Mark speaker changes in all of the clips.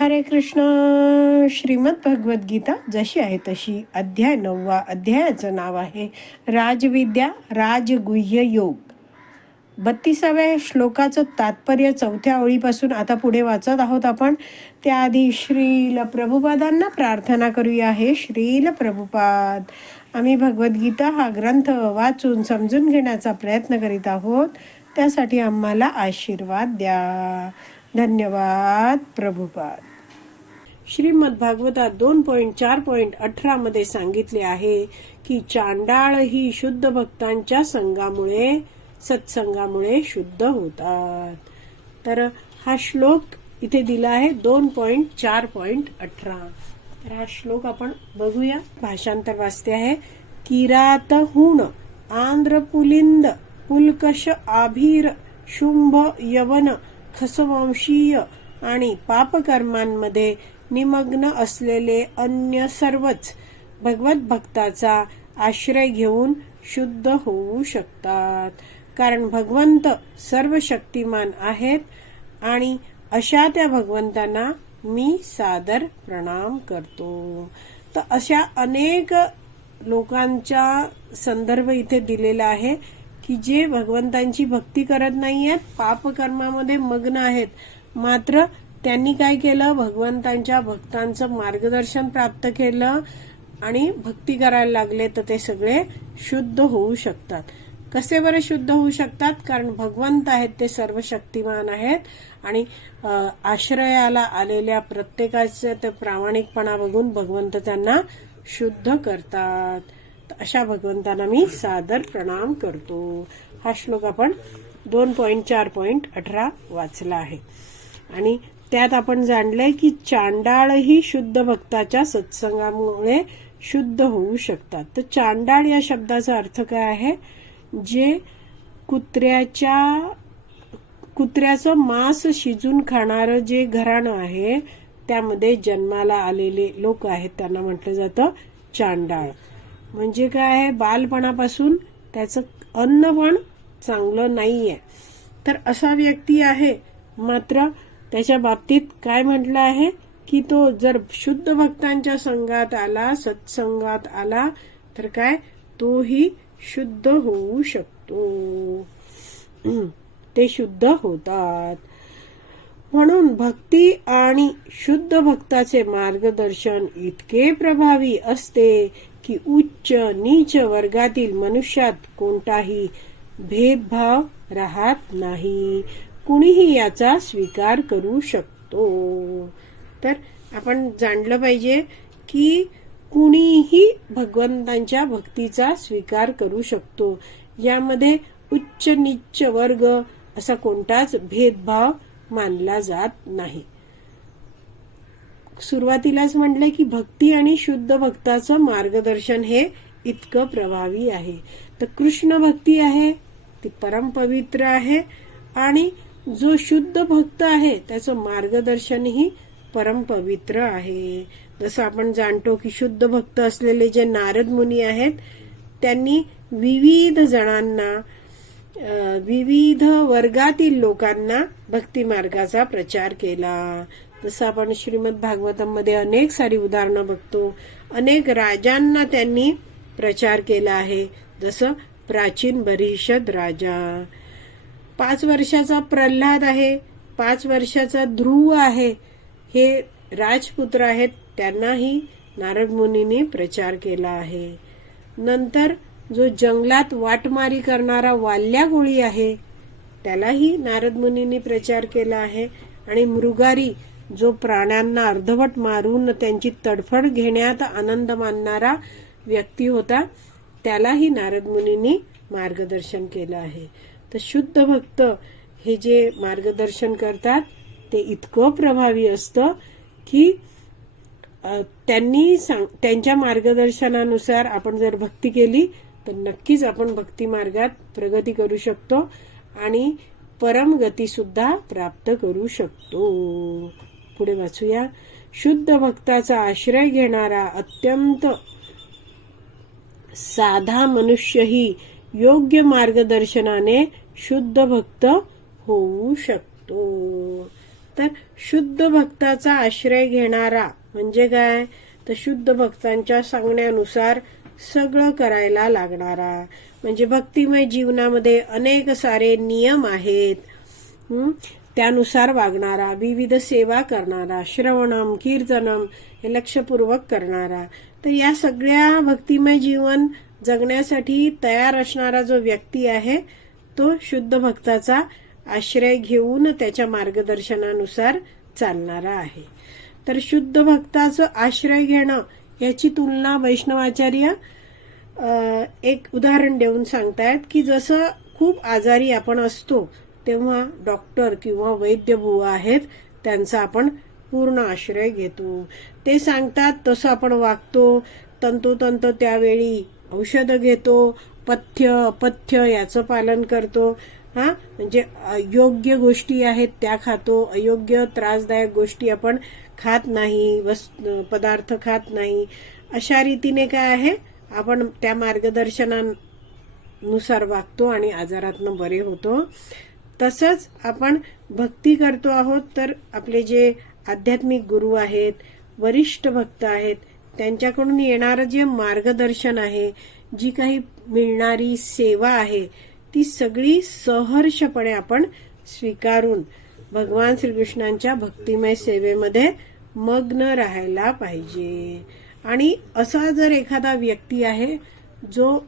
Speaker 1: हरे कृष्ण. श्रीमद भगवद्गीता जशी आहे तशी अध्याय नववा अध्यायाचं नाव आहे राजविद्या राजगुह्य योग. बत्तीसाव्या श्लोकाचं तात्पर्य चौथ्या ओळीपासून आता पुढे वाचत आहोत आपण. त्याआधी श्रील प्रभुपादांना प्रार्थना करूया. हे श्रील प्रभुपाद आम्ही भगवद्गीता हा ग्रंथ वाचून समजून घेण्याचा प्रयत्न करीत आहोत. त्यासाठी आम्हाला आशीर्वाद द्या. धन्यवाद प्रभुपाद. श्रीमद भागवतात दोन पॉईंट चार पॉईंट अठरा मध्ये सांगितले आहे की चांडाळ ही शुद्ध भक्तांच्या संघामुळे सत्संगामुळे शुद्ध होतात. तर हा श्लोक इथे दिला आहे दोन पॉइंट चार पॉइंट अठरा. तर हा श्लोक आपण बघूया. भाषांतर वाचते आहे किरात हुण आंध्र पुलिंद पुलकश आभीर शुंभ यवन खसवंशीय आणि पापकर्मांमध्ये निमग्न असलेले अन्य सर्वच भगवत भक्ताचा आश्रय घेऊन शुद्ध होऊ शकतात. कारण भगवंत सर्व शक्तिमान आहेत आणि अशा त्या भगवंतांना मी सादर प्रणाम करतो. तर अशा अनेक लोकांचा संदर्भ इथे दिलेला आहे. की जे भगवंतांची भक्ती करत नाही आहेत पापकर्मामध्ये मग्न आहेत. मात्र त्यांनी काय केलं? भगवंतांच्या भक्तांचं मार्गदर्शन प्राप्त केलं आणि भक्ती करायला लागले तर ते सगळे शुद्ध होऊ शकतात. कसे बरे शुद्ध होऊ शकतात? कारण भगवंत आहेत ते सर्व शक्तिमान आहेत आणि आश्रयाला आलेल्या प्रत्येकाचं ते प्रामाणिकपणा बघून भगवंत त्यांना शुद्ध करतात. अशा भगवंतांना मी सादर प्रणाम करतो. हा श्लोक आपण दोन पॉईंट चार पॉईंट अठरा वाचला आहे. आणि त्यात आपण जाणलंय की चांडाळ ही शुद्ध भक्ताच्या सत्संगामुळे शुद्ध होऊ शकतात. तर चांडाळ या शब्दाचा अर्थ काय आहे? जे कुत्र्याच्या कुत्र्याचं मांस शिजून खाणारं जे घराणं आहे त्यामध्ये जन्माला आलेले लोक आहेत. त्यांना म्हटलं जातं चांडाळ. म्हणजे काय आहे? बालपणापासून त्याचं अन्न पण चांगलं नाहीये. तर असा व्यक्ती आहे. मात्र त्याच्या बाबतीत काय म्हटलं आहे? की तो जर शुद्ध भक्तांच्या संघात आला सत्संगात आला तर काय? तोही शुद्ध होऊ शकतो. ते शुद्ध होतात. म्हणून भक्ती आणि शुद्ध भक्ताचे मार्गदर्शन इतके प्रभावी असते की उच्च नीच वर्गातील मनुष्यात कोणताही भेदभाव राहत नाही. कुणीही याचा स्वीकार करू शकतो. तर आपण जाणलं पाहिजे की कुणीही भगवंतांच्या भक्तीचा स्वीकार करू शकतो. यामध्ये उच्च नीच वर्ग असा कोणताच भेदभाव मानला जात नाही. सुरुवातीलाच म्हटलंय की भक्ती आणि शुद्ध भक्ताचं मार्गदर्शन हे इतकं प्रभावी आहे. तर कृष्ण भक्ती आहे ती परम पवित्र आहे आणि जो शुद्ध भक्त आहे त्याचं मार्गदर्शनही परम पवित्र आहे. जसं आपण जाणतो की शुद्ध भक्त असलेले जे नारद मुनी आहेत त्यांनी विविध जणांना विविध वर्गातील लोकांना भक्ती मार्गाचा प्रचार केला. जसं आपण श्रीमद भागवतममध्ये अनेक सारी उदाहरणं बघतो. अनेक राजांना त्यांनी प्रचार केला आहे. जसं प्राचीन बरिषद राजा. पाच वर्षाचा प्रल्हाद आहे. पाच वर्षाचा ध्रुव आहे. हे राजपुत्र आहेत. त्यांनाही नारद मुनीने प्रचार केला आहे. नंतर जो जंगलात वाटमारी करणारा वाल्या गोळी आहे त्यालाही नारद मुनींनी प्रचार केला आहे आणि मृगारी जो प्राण्यांना अर्धवट मारून त्यांची तडफड घेण्यात आनंद मानणारा व्यक्ती होता त्यालाही नारद मुनींनी मार्गदर्शन केलं आहे. तर शुद्ध भक्त हे जे मार्गदर्शन करतात ते इतकं प्रभावी असतं की त्यांनी सांग त्यांच्या मार्गदर्शनानुसार आपण जर भक्ती केली तर नक्कीच आपण भक्ती मार्गात प्रगती करू शकतो आणि परम गती सुद्धा प्राप्त करू शकतो. पुढे वाचूया. शुद्ध भक्ताचा आश्रय घेणारा अत्यंत साधा मनुष्यही योग्य मार्गदर्शनाने शुद्ध भक्त होऊ शकतो. तर शुद्ध भक्ताचा आश्रय घेणारा म्हणजे काय? तर शुद्ध भक्तांच्या सांगण्यानुसार सगळं करायला लागणारा. म्हणजे भक्तिमय जीवनामध्ये अनेक सारे नियम आहेत. त्यानुसार वागणारा विविध सेवा करणारा श्रवणम कीर्तनम हे लक्षपूर्वक करणारा. तर या सगळ्या भक्तिमय जीवन जगण्यासाठी तयार असणारा जो व्यक्ती आहे तो शुद्ध भक्ताचा आश्रय घेऊन त्याच्या मार्गदर्शनानुसार चालणारा आहे. तर शुद्ध भक्ताचं आश्रय घेणं याची तुलना वैष्णवाचार्य एक उदाहरण देऊन सांगतायत की जसं खूप आजारी आपण असतो तेव्हा डॉक्टर किंवा वैद्यबुवा आहेत त्यांचा आपण पूर्ण आश्रय घेतो. ते सांगतात तसं आपण वागतो तंतोतंत त्यावेळी औषधं घेतो पथ्य अपथ्य याचं पालन करतो. हा? म्हणजे योग्य गोष्टी आहेत त्या खातो. अयोग्य त्रासदायक गोष्टी आपण खात नाही वस् पदार्थ खात नाही. अशा रीतीने काय आहे? आपण त्या मार्गदर्शनानुसार वागतो आणि आजारातनं बरे होतो. तसंच आपण भक्ती करतो आहोत तर आपले जे आध्यात्मिक गुरु आहेत वरिष्ठ भक्त आहेत त्यांच्याकडून येणारं जे मार्गदर्शन आहे जी काही मिळणारी सेवा आहे ती सगळी सहर्षपणे आपण स्वीकारून भगवान श्रीकृष्णांच्या भक्तिमय सेवेमध्ये मग्न राहायला पाहिजे. आणि असा जर एखादा व्यक्ती आहे जो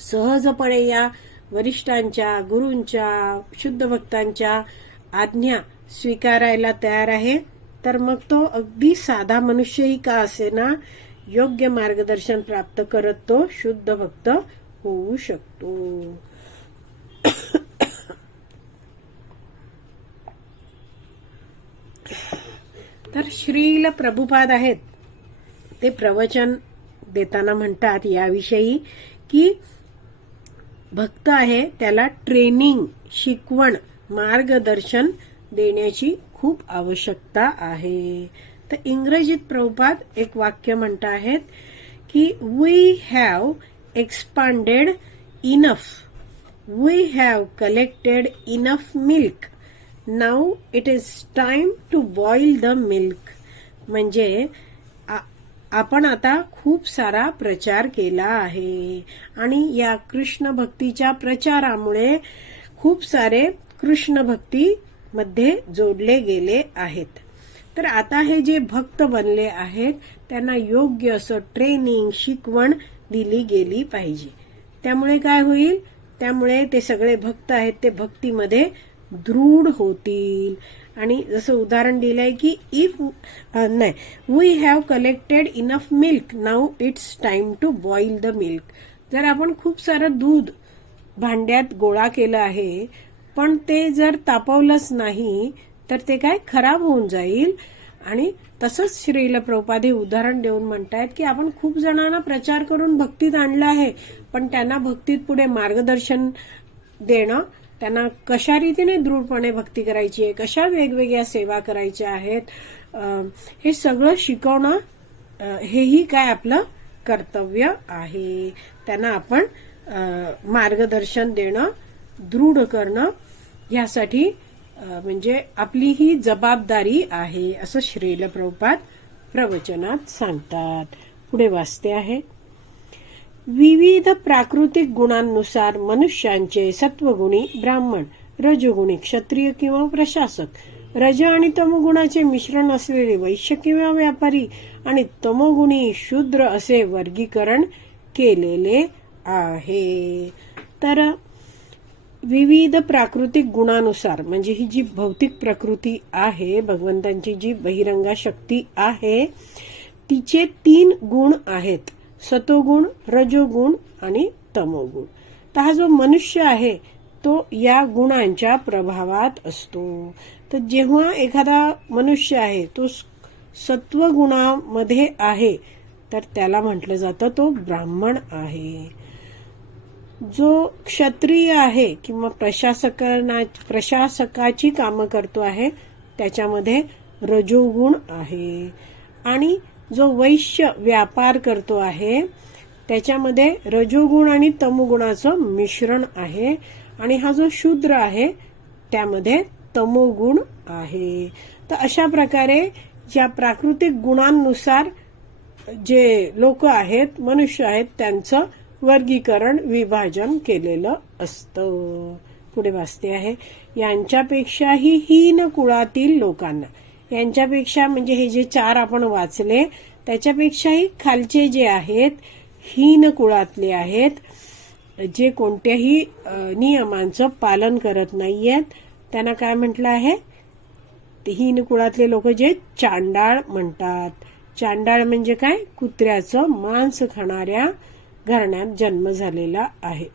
Speaker 1: सहजपणे या वरिष्ठांच्या गुरूंच्या शुद्ध भक्तांच्या आज्ञा स्वीकारायला तयार आहे तर मग तो अगदी साधा मनुष्यही का असेना योग्य मार्गदर्शन प्राप्त करत तो शुद्ध भक्त होऊ शकतो. तर श्रील प्रभुपाद आहेत. ते प्रवचन देताना म्हणतात याविषयी की भक्त आहे त्याला ट्रेनिंग शिकवण मार्गदर्शन देण्याची खूप आवश्यकता आहे. तर इंग्रजीत प्रभुपाद एक वाक्य म्हणत आहेत की we have expanded enough we have collected enough milk now it is time to boil the milk म्हणजे आ- आपण आता खूप सारा प्रचार केला आहे. आणि या कृष्ण भक्तीच्या प्रचारामुळे खूप सारे कृष्ण भक्ती मध्ये जोडले गेले आहेत. तर आता हे जे भक्त बनले आहेत त्यांना योग्य असं ट्रेनिंग शिकवण दिली गेली पाहिजे. त्यामुळे काय होईल? त्यामुळे ते सगळे भक्त आहेत ते भक्तीमध्ये दृढ होतील. आणि जसं उदाहरण दिलंय की इफ नाही we have collected enough milk now it's time to boil the milk जर आपण खूप सारं दूध भांड्यात गोळा केलं आहे पण ते जर तापवलंच नाही तर ते काय? खराब होऊन जाईल. आणि तसंच श्रील प्रभुपाद हे उदाहरण देऊन म्हणतायत की आपण खूप जणांना प्रचार करून भक्तीत आणलं आहे पण त्यांना भक्तीत पुढे मार्गदर्शन देणं त्यांना कशा रीतीने दृढपणे भक्ती करायची आहे कशा वेगवेगळ्या सेवा करायच्या आहेत हे सगळं शिकवणं हेही काय आपलं कर्तव्य आहे. त्यांना आपण मार्गदर्शन देणं दृढ करणं यासाठी म्हणजे आपली ही जबाबदारी आहे असं श्रील प्रभुपाद प्रवचनात सांगतात. पुढे वाचते आहे. विविध प्राकृतिक गुणांनुसार मनुष्यांचे सत्वगुणी ब्राह्मण रजोगुणी क्षत्रिय किंवा प्रशासक रज आणि तमोगुणाचे मिश्रण असलेले वैश्य किंवा व्यापारी आणि तमोगुणी शूद्र असे वर्गीकरण केलेले आहे. तर विविध प्राकृतिक गुणानुसार म्हणजे ही जी भौतिक प्रकृती आहे भगवंतांची जी बहिरंगा शक्ती आहे तिचे तीन गुण आहेत. सतोगुण रजोगुण आणि तमोगुण. तर हा जो मनुष्य आहे तो या गुणांच्या प्रभावात असतो. तर जेव्हा एखादा मनुष्य आहे तो सत्वगुणामध्ये आहे तर त्याला म्हटलं जातं तो ब्राह्मण आहे. जो क्षत्रिय आहे किंवा प्रशासकांना प्रशासकाची कामं करतो आहे त्याच्यामध्ये रजोगुण आहे. आणि जो वैश्य व्यापार करतो आहे त्याच्यामध्ये रजोगुण आणि तमोगुणाचं मिश्रण आहे. आणि हा जो शूद्र आहे त्यामध्ये तमोगुण आहे. तर अशा प्रकारे या प्राकृतिक गुणांनुसार जे लोक आहेत मनुष्य आहेत त्यांचं वर्गीकरण विभाजन केलेलं असतं. पुढे वाचते आहे यांच्यापेक्षाही हीन कुळातील लोकांना. यांच्यापेक्षा म्हणजे हे जे चार आपण वाचले त्याच्यापेक्षाही खालचे जे आहेत हीन कुळातले आहेत जे कोणत्याही नियमांचं पालन करत नाहीयेत त्यांना काय म्हटलं आहे? हीन कुळातले लोक जे चांडाळ म्हणतात. चांडाळ म्हणजे काय? कुत्र्याचं मांस खाणाऱ्या घराण्यात जन्म झालेला आहे.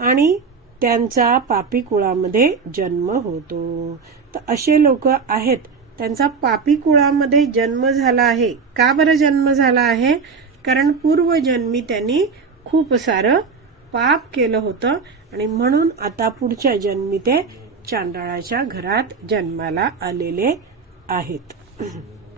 Speaker 1: आणि त्यांचा पापी कुळामध्ये जन्म होतो. तर असे लोक आहेत. त्यांचा पापी कुळामध्ये जन्म झाला आहे. का बरं जन्म झाला आहे? कारण पूर्वजन्मी त्यांनी खूप सारं पाप केलं होतं. आणि म्हणून आता पुढच्या जन्मी ते चांडाळाच्या घरात जन्माला आलेले आहेत.